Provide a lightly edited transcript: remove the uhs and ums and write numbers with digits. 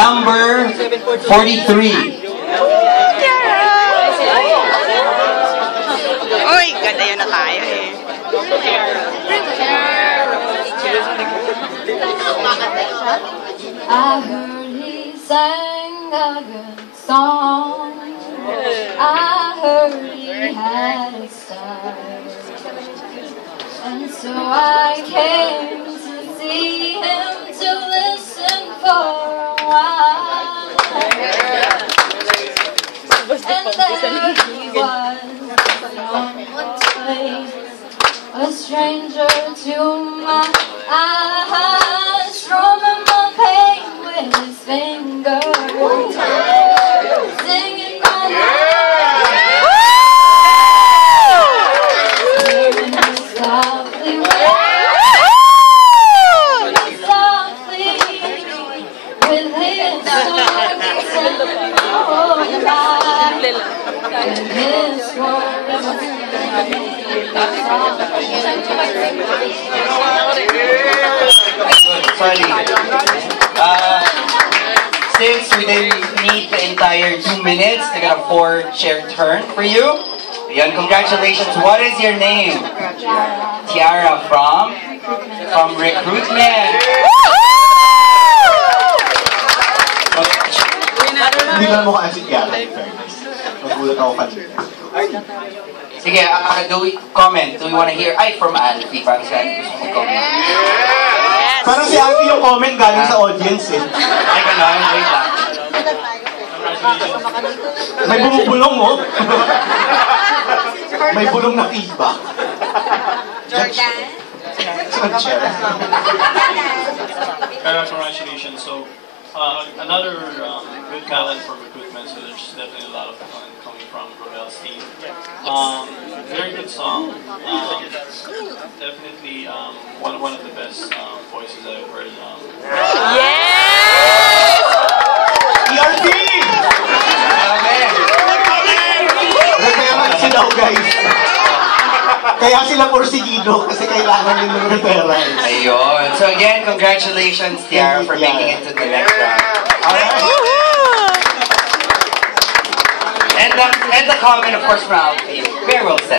number 43. Uy, ganda yun na tayo eh. I heard he sang a good song. I heard he had a style. And so I came to see him, to listen for a while. And there he was, on one way, a stranger to my eyes, strumming my pain with his fingers, singing my life, singing me softly, softly, with his songs and lullaby, with his words. Sorry. Since we didn't need the entire 2 minutes, I got a 4-chair turn for you. Ayan, congratulations. What is your name? Tiara from Recruitment. Hindi ka mo kasi Tiara. Magulat ako kanina. Sige, do we comment? Do we want to hear? Ay, from Alfie. Parang siya gusto mo comment. Parang si Alfie yung comment galing sa audience eh. Ay, gano'n. Wait lang. May bumubulong mo. May bulong na feedback. Jordan. Congratulations. So, another good talent for recruitment, so there's definitely a lot of talent coming from Romel's team. Very good song. Definitely one of the best voices I've heard. Yes! ERP! Kaya nga sila guys. Kaya sila porsigido kasi kailangan yun ng referral. Ayun. So again, congratulations, Tiara, for making it to the next round. Alright. And the comment, of course, from Alfie. Very well said.